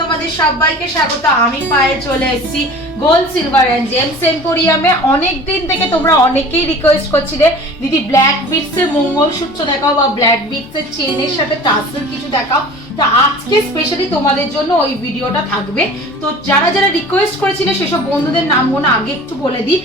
তোমাদের সবাইকে স্বাগত। আমি পায়ে চলে এসেছি গোল্ড সিলভার এন্ড জেমস এম্পোরিয়ামে। অনেকদিন থেকে তোমরা অনেকেই রিকোয়েস্ট করছিলে দিদি ব্ল্যাক বিটস এর মঙ্গলসূত্র দেখাও বা ব্ল্যাক বিটস এর চেনের সাথে টাসেল কিছু দেখাও। তো আজকে স্পেশালি তোমাদের জন্য ওই ভিডিওটা থাকবে। তো যারা যারা রিকোয়েস্ট করেছিলে সেসব বন্ধুদের নামগুলো আগে একটু বলে দিই।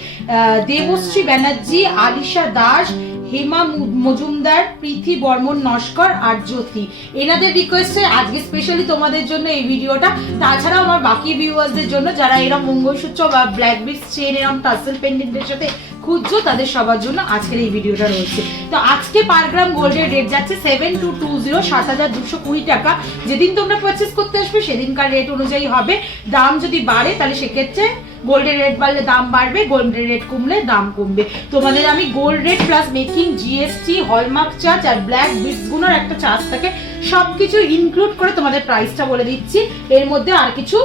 দেবশ্রী ব্যানার্জি, আলিশা দাস, হেমা মজুমদার, প্রীতি বর্মন নস্কর আর জ্যোতি, এনাদের রিকোয়েস্টে আজকে স্পেশালি তোমাদের জন্য এই ভিডিওটা। তাছাড়াও আমার বাকি ভিউয়ার্সদের জন্য যারা এরকম মঙ্গলসূত্র বা ব্ল্যাক বিটস চেন এরকম টাসেল পেন্ডেন্টের সাথে খুঁজছো তাদের সবার জন্য আজকের এই ভিডিওটা রয়েছে। তো আজকে পার গ্রাম গোল্ডের রেট যাচ্ছে 7220, 7220 টাকা। যেদিন তোমরা পারচেস করতে আসবে সেদিনকার রেট অনুযায়ী হবে। দাম যদি বাড়ে তাহলে সেক্ষেত্রে গোল্ডের রেট বাড়লে দাম বাড়বে, গোল্ডের রেট কমলে দাম কমবে। তোমাদের আমি gold rate plus making, GST, hallmark charge আর ব্ল্যাক বিটস গুলোর একটা চার্জ থাকে, সবকিছু ইনক্লুড করে তোমাদের প্রাইসটা বলে দিচ্ছি। এর মধ্যে আর কিছু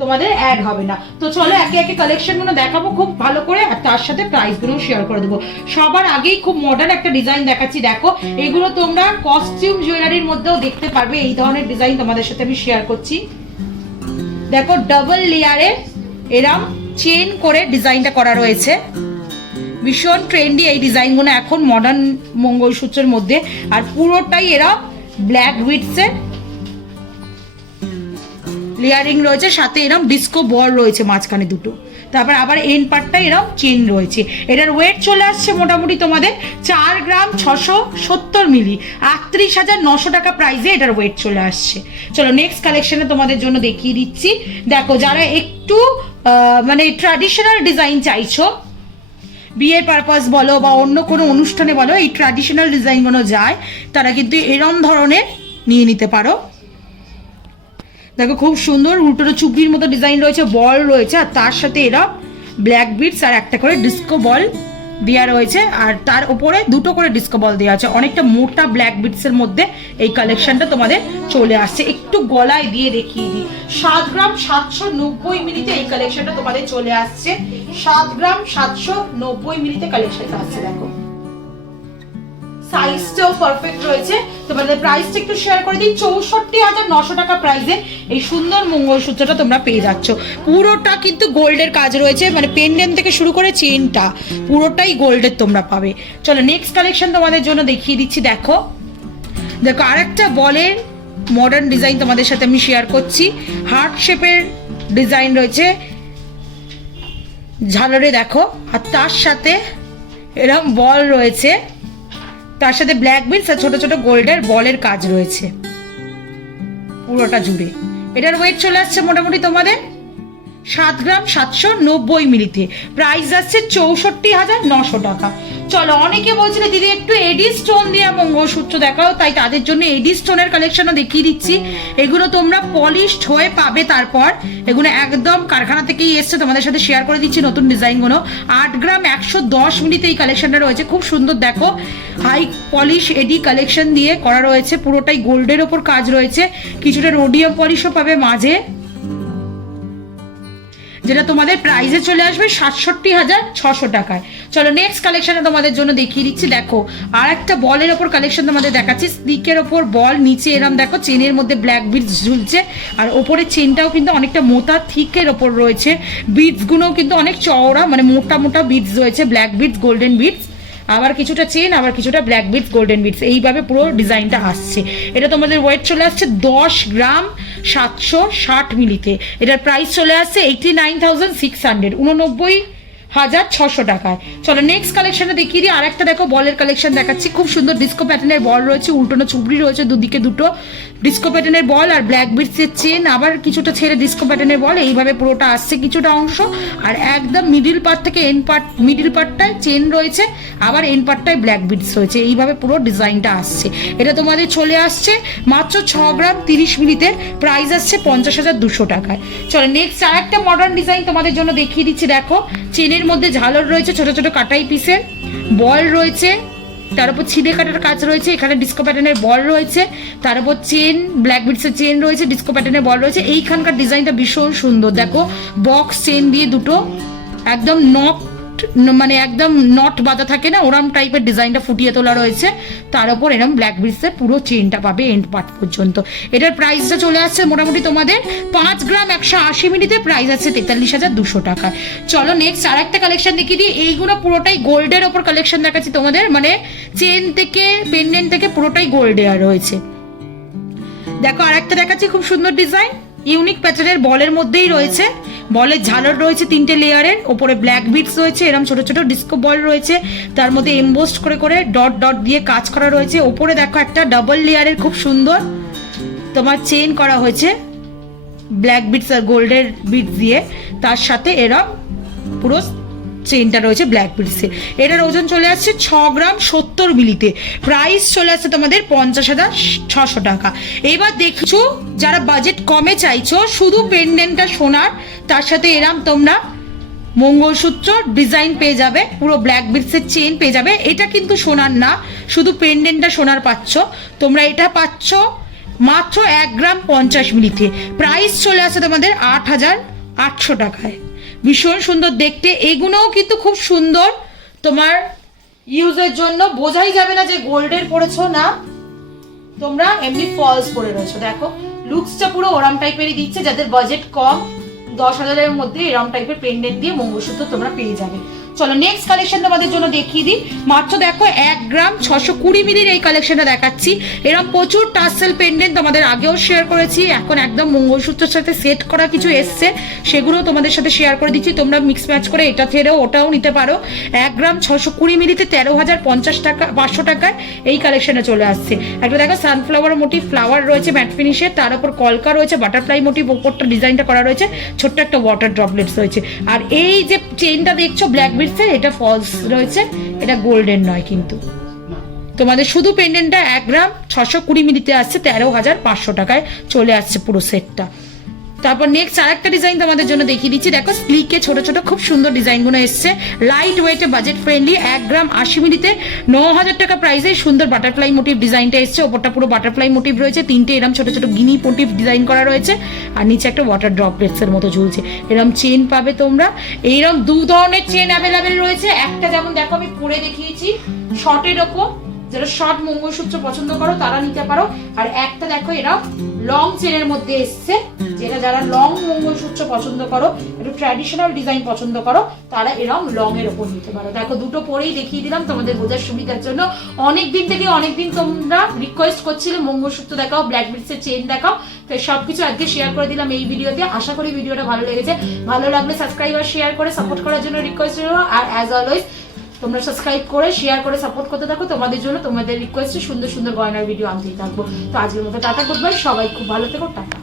তোমাদের অ্যাড হবে না। তো চলো একে একে কালেকশন গুলো দেখাবো খুব ভালো করে, আর তার সাথে প্রাইস গুলো শেয়ার করে দেবো। সবার আগেই খুব মডার্ন একটা ডিজাইন দেখাচ্ছি। দেখো এগুলো তোমরা কস্টিউম জুয়েলারির মধ্যেও দেখতে পারবে। এই ধরনের ডিজাইন তোমাদের সাথে আমি শেয়ার করছি। দেখো ডাবল লেয়ারে এরম চেন করে ডিজাইনটা করা রয়েছে। ভীষণ ট্রেন্ডি এই ডিজাইনগুলো এখন মডার্ন মঙ্গলসূত্রের মধ্যে। আর পুরোটাই এরা ব্ল্যাক বিটস এর লেয়ারিং রয়েছে, সাথে এরকম ডিস্কো বল রয়েছে মাঝখানে দুটো। তারপর আবার এন্ড পার্টটা এরকম চেন রয়েছে। এটার ওয়েট চলে আসছে মোটামুটি তোমাদের 4 গ্রাম 670 মিলি, 38,900 টাকা প্রাইসে এটার ওয়েট চলে আসছে। চলো নেক্সট কালেকশনে তোমাদের জন্য দেখিয়ে দিচ্ছি। দেখো যারা একটু মানে ট্র্যাডিশনাল ডিজাইন চাইছো, বিয়ের পারপাস বলো বা অন্য কোনো অনুষ্ঠানে বলো, এই ট্র্যাডিশনাল ডিজাইনগুলো যায়, তারা কিন্তু এরম ধরনের নিয়ে নিতে পারো। দেখো খুব সুন্দর উল্টোটা চুবড়ির মতো ডিজাইন রয়েছে, বল রয়েছে, আর তার সাথে এরা ব্ল্যাক বিটস আর একটা করে ডিস্কো বল দেওয়া রয়েছে, আর তার উপরে দুটো করে ডিস্কো বল দেওয়া আছে। অনেকটা মোটা ব্ল্যাক বিটস এর মধ্যে এই কালেকশনটা তোমাদের চলে আসছে। একটু গলায় দিয়ে দেখিয়ে দিই। 7 গ্রাম 790 মিলিতে এই কালেকশনটা তোমাদের চলে আসছে। 7 গ্রাম 790 মিলিতে কালেকশনটা আসছে। দেখো সাইজটাও পারফেক্ট রয়েছে। তোমাদের প্রাইসটা একটু শেয়ার করে দিই। 64,900 টাকা প্রাইসে এই সুন্দর মঙ্গলসূত্রটা তোমরা পেয়ে যাচ্ছ। পুরোটা কিন্তু গোল্ডের কাজ রয়েছে, মানে পেন্ডেন্ট থেকে শুরু করে চেনটা পুরোটাই গোল্ডের তোমরা পাবে। চলো নেক্সট কালেকশন তোমাদের জন্য দেখিয়ে দিচ্ছি। দেখো দেখো আরেকটা বলের মডার্ন ডিজাইন তোমাদের সাথে আমি শেয়ার করছি। হার্ট শেপের ডিজাইন রয়েছে ঝালরে, দেখো, আর তার সাথে এরকম বল রয়েছে, তার সাথে ব্ল্যাক বিটস আর ছোট ছোট গোল্ডের বলের কাজ রয়েছে পুরোটা জুড়ে। এটার ওয়েট চলে আসছে মোটামুটি তোমাদের 7 গ্রাম 790 মিলিতে। প্রাইস আসছে 64,900 টাকা। চলো অনেকে বলছিল দিদি একটু এডি স্টোন দিয়ে মঙ্গলসূত্র দেখাও, তাই তাদের জন্য এডি স্টোনের কালেকশনও দেখিয়ে দিচ্ছি। এগুলো তোমরা পলিশড হয়ে পাবে। তারপর এগুলো একদম কারখানা থেকেই এসছে, তোমাদের সাথে শেয়ার করে দিচ্ছি নতুন ডিজাইনগুলো। 8 গ্রাম 110 মিলিতে এই কালেকশনটা রয়েছে। খুব সুন্দর, দেখো হাই পলিশ এডি কালেকশন দিয়ে করা রয়েছে, পুরোটাই গোল্ডের ওপর কাজ রয়েছে। কিছুটা রোডিয়াম পলিশও পাবে মাঝে, যেটা তোমাদের প্রাইসে চলে আসবে 67,600 টাকায়। চলো নেক্সট কালেকশনে তোমাদের জন্য দেখিয়ে দিচ্ছি। দেখো আর একটা বলের ওপর কালেকশন তোমাদের দেখাচ্ছি। স্টিকের ওপর বল, নিচে এরম দেখো চেনের মধ্যে ব্ল্যাক বিটস ঝুলছে, আর ওপরে চেনটাও কিন্তু অনেকটা মোটা থিকের ওপর রয়েছে। বিটসগুলোও কিন্তু অনেক চওড়া, মানে মোটা মোটা বিটস রয়েছে, ব্ল্যাক বিটস গোল্ডেন বিটস, আবার কিছুটা চেন, আবার কিছুটা ব্ল্যাক বিটস গোল্ডেন বিটস, এইভাবে পুরো ডিজাইনটা আসছে। এটা তোমাদের ওয়েট চলে আসছে 10 গ্রাম 760 মিলিতে। এটার প্রাইস চলে আসছে 89,600, 89,600 টাকায়। চলো নেক্সট কালেকশনটা দেখিয়ে দিই। আর একটা দেখো বলের কালেকশন দেখাচ্ছি। খুব সুন্দর ডিস্কো প্যাটার্নের বল রয়েছে, উল্টোনো চুবড়ি রয়েছে দুদিকে দুটো ডিস্কো প্যাটার্নের বল, আর ব্ল্যাক বিটসের চেন, আবার কিছুটা ছেড়ে ডিস্কো প্যাটার্নের বল, এইভাবে পুরোটা আসছে কিছুটা অংশ। আর একদম মিডিল পার্ট থেকে এন্ড পার্ট, মিডিল পার্টটায় চেন রয়েছে, আবার এন্ড পার্টটায় ব্ল্যাক বিটস রয়েছে, এইভাবে পুরো ডিজাইনটা আসছে। এটা তোমাদের চলে আসছে মাত্র 6 গ্রাম 30 মিলিতে। প্রাইস আসছে 50,200 টাকায়। চলো নেক্সট আর একটা মডার্ন ডিজাইন তোমাদের জন্য দেখিয়ে দিচ্ছি। দেখো চেনের মধ্যে ঝালর রয়েছে, ছোট ছোট কাটাই পিসের বল রয়েছে, তার উপর ছিঁড়ে কাটার কাজ রয়েছে, এখানে ডিস্কো প্যাটার্নের বল রয়েছে, তার উপর চেন ব্ল্যাক বিটসের চেন রয়েছে, ডিস্কো প্যাটার্নের বল রয়েছে। এইখানকার ডিজাইনটা ভীষণ সুন্দর। দেখো বক্স চেন দিয়ে দুটো একদম নক মানে একদম নট বাঁধা থাকে না, ওরম টাইপের ডিজাইনটা ফুটিয়ে তোলা রয়েছে। তার উপর এরকম ব্ল্যাক বিটসের পুরো চেনটা পাবে এন্ড পার্ট পর্যন্ত। এটার প্রাইসটা চলে আসছে মোটামুটি তোমাদের 5 গ্রাম 180 মিলিতে প্রাইস আছে 43,200 টাকা। চলো নেক্সট আর একটা কালেকশন দেখিয়ে দিই। এইগুলো পুরোটাই গোল্ডের ওপর কালেকশন দেখাচ্ছি তোমাদের, মানে চেন থেকে পেন্ডেন্ট থেকে পুরোটাই গোল্ড দেওয়া রয়েছে। দেখো আর একটা দেখাচ্ছি, খুব সুন্দর ডিজাইন, ইউনিক প্যাটার্নের বলের মধ্যেই রয়েছে। বলের ঝালর রয়েছে 3টে লেয়ারের, ওপরে ব্ল্যাক বিটস রয়েছে, এরকম ছোট ছোট ডিস্কো বল রয়েছে, তার মধ্যে এমবোস্ট করে করে ডট ডট দিয়ে কাজ করা রয়েছে। ওপরে দেখো একটা ডাবল লেয়ারের খুব সুন্দর তোমার চেন করা হয়েছে ব্ল্যাক বিটস আর গোল্ডের বিটস দিয়ে, তার সাথে এরা পুরো চেনটা রয়েছে ব্ল্যাক বিটসের। এটার ওজন চলে আসছে 6 গ্রাম 70 মিলিতে, প্রাইস চলে আসছে তোমাদের 50,600 টাকা। এবার দেখছো যারা বাজেট কমে চাইছো শুধু পেন্ডেন্টটা সোনার, তার সাথে এরাম তোমরা মঙ্গলসূত্র ডিজাইন পেয়ে যাবে, পুরো ব্ল্যাক বিটসের চেন পেয়ে যাবে। এটা কিন্তু সোনার না, শুধু পেন্ডেন্টটা সোনার পাচ্ছ তোমরা। এটা পাচ্ছ মাত্র 1 গ্রাম 50 মিলিতে, প্রাইস চলে আসছে তোমাদের 8,800 টাকায়। ভীষণ সুন্দর দেখতে, এগুলোও কিন্তু খুব সুন্দর তোমার ইউজের জন্য, বোঝাই যাবে না যে গোল্ডের পরেছো না, তোমরা এমনি ফলস পরে রয়েছো। দেখো লুকসটা পুরো ওরাম টাইপেরই দিচ্ছে, যাদের বাজেট কম 10,000-এর মধ্যে এরম টাইপের পেন্ডেন্ট দিয়ে মঙ্গলসূত্র তোমরা পেয়ে যাবে। চলো নেক্সট কালেকশন তোমাদের জন্য দেখিয়ে দিই। মাত্র দেখো 1 গ্রাম 620 মিলির এই কালেকশনটা দেখাচ্ছি। এরকম প্রচুর টাসেল পেন্ডেন্ট তোমাদের আগেও শেয়ার করেছি, এখন একদম মঙ্গলসূত্রের সাথে সেট করা কিছু এসছে, সেগুলো তোমাদের সাথে শেয়ার করে দিচ্ছি। তোমরা মিক্স ম্যাচ করে এটা ছেড়েও ওটাও নিতে পারো। 1 গ্রাম 620 মিলিতে 13,050 টাকা 500 টাকায় এই কালেকশনে চলে আসছে। একটা দেখো সানফ্লাওয়ার মোটিভ ফ্লাওয়ার রয়েছে ম্যাট ফিনিশের, তার উপর কলকা রয়েছে, বাটারফ্লাই মোটিভ ওপরটা ডিজাইনটা করা রয়েছে, ছোট্ট একটা ওয়াটার ড্রপলেটস রয়েছে। আর এই যে চেনটা দেখছো ব্ল্যাক এটা ফলস রয়েছে, এটা গোল্ডেন নয় কিন্তু। তোমাদের শুধু পেন্ডেন্টটা 1 গ্রাম 620 মিলিতে আসছে 13,500 টাকায় চলে আসছে পুরো সেটটা। তারপর নেক্সট আরেকটা ডিজাইন তোমাদের জন্য দেখিয়ে দিচ্ছি। দেখো স্লিকে ছোট ছোট খুব সুন্দর ডিজাইনগুলো এসছে, লাইট ওয়েটে বাজেট ফ্রেন্ডলি। 1 গ্রাম 80 মিলিতে 9,000 টাকা প্রাইসে সুন্দর বাটারফ্লাই মোটিভ ডিজাইনটা এসছে। ওপরটা পুরো বাটারফ্লাই মোটিভ রয়েছে, 3টে এরম ছোট ছোট গিনি মোটিভ ডিজাইন করা রয়েছে, আর নিচে একটা ওয়াটার ড্রপলেটস এর মতো ঝুলছে। এরম চেন পাবে তোমরা। এইরকম 2 ধরনের চেন অ্যাভেলেবেল রয়েছে। একটা যেমন দেখো আমি পরে দেখিয়েছি শর্টের ওপর, যারা শর্ট মঙ্গলসূত্র পছন্দ করো তারা নিতে পারো। আর একটা দেখো এরা লং চেনের মধ্যে এসছে, যেটা যারা লং মঙ্গলসূত্র পছন্দ করো, একটু ট্র্যাডিশনাল ডিজাইন পছন্দ করো, তারা এরকম লং এর ওপর নিতে পারো। দেখো দুটো পরেই দেখিয়ে দিলাম তোমাদের বোঝার সুবিধার জন্য। অনেকদিন তোমরা রিকোয়েস্ট করছিলে মঙ্গলসূত্র দেখাও, ব্ল্যাক বিটসের চেন দেখাও, তো সবকিছু আজকে শেয়ার করে দিলাম এই ভিডিওতে। আশা করি ভিডিওটা ভালো লেগেছে। ভালো লাগলে সাবস্ক্রাইব আর শেয়ার করে সাপোর্ট করার জন্য রিকোয়েস্ট রইল। আর অ্যাজ অলওয়েজ তোমরা সাবস্ক্রাইব করে শেয়ার করে সাপোর্ট করতে থাকো, তোমাদের জন্য তোমাদের রিকোয়েস্টে সুন্দর সুন্দর গয়নার ভিডিও আনতেই থাকবো। তো আজকের মতো টাটা, গুড বাই, সবাই খুব ভালো থেকো, টাটা।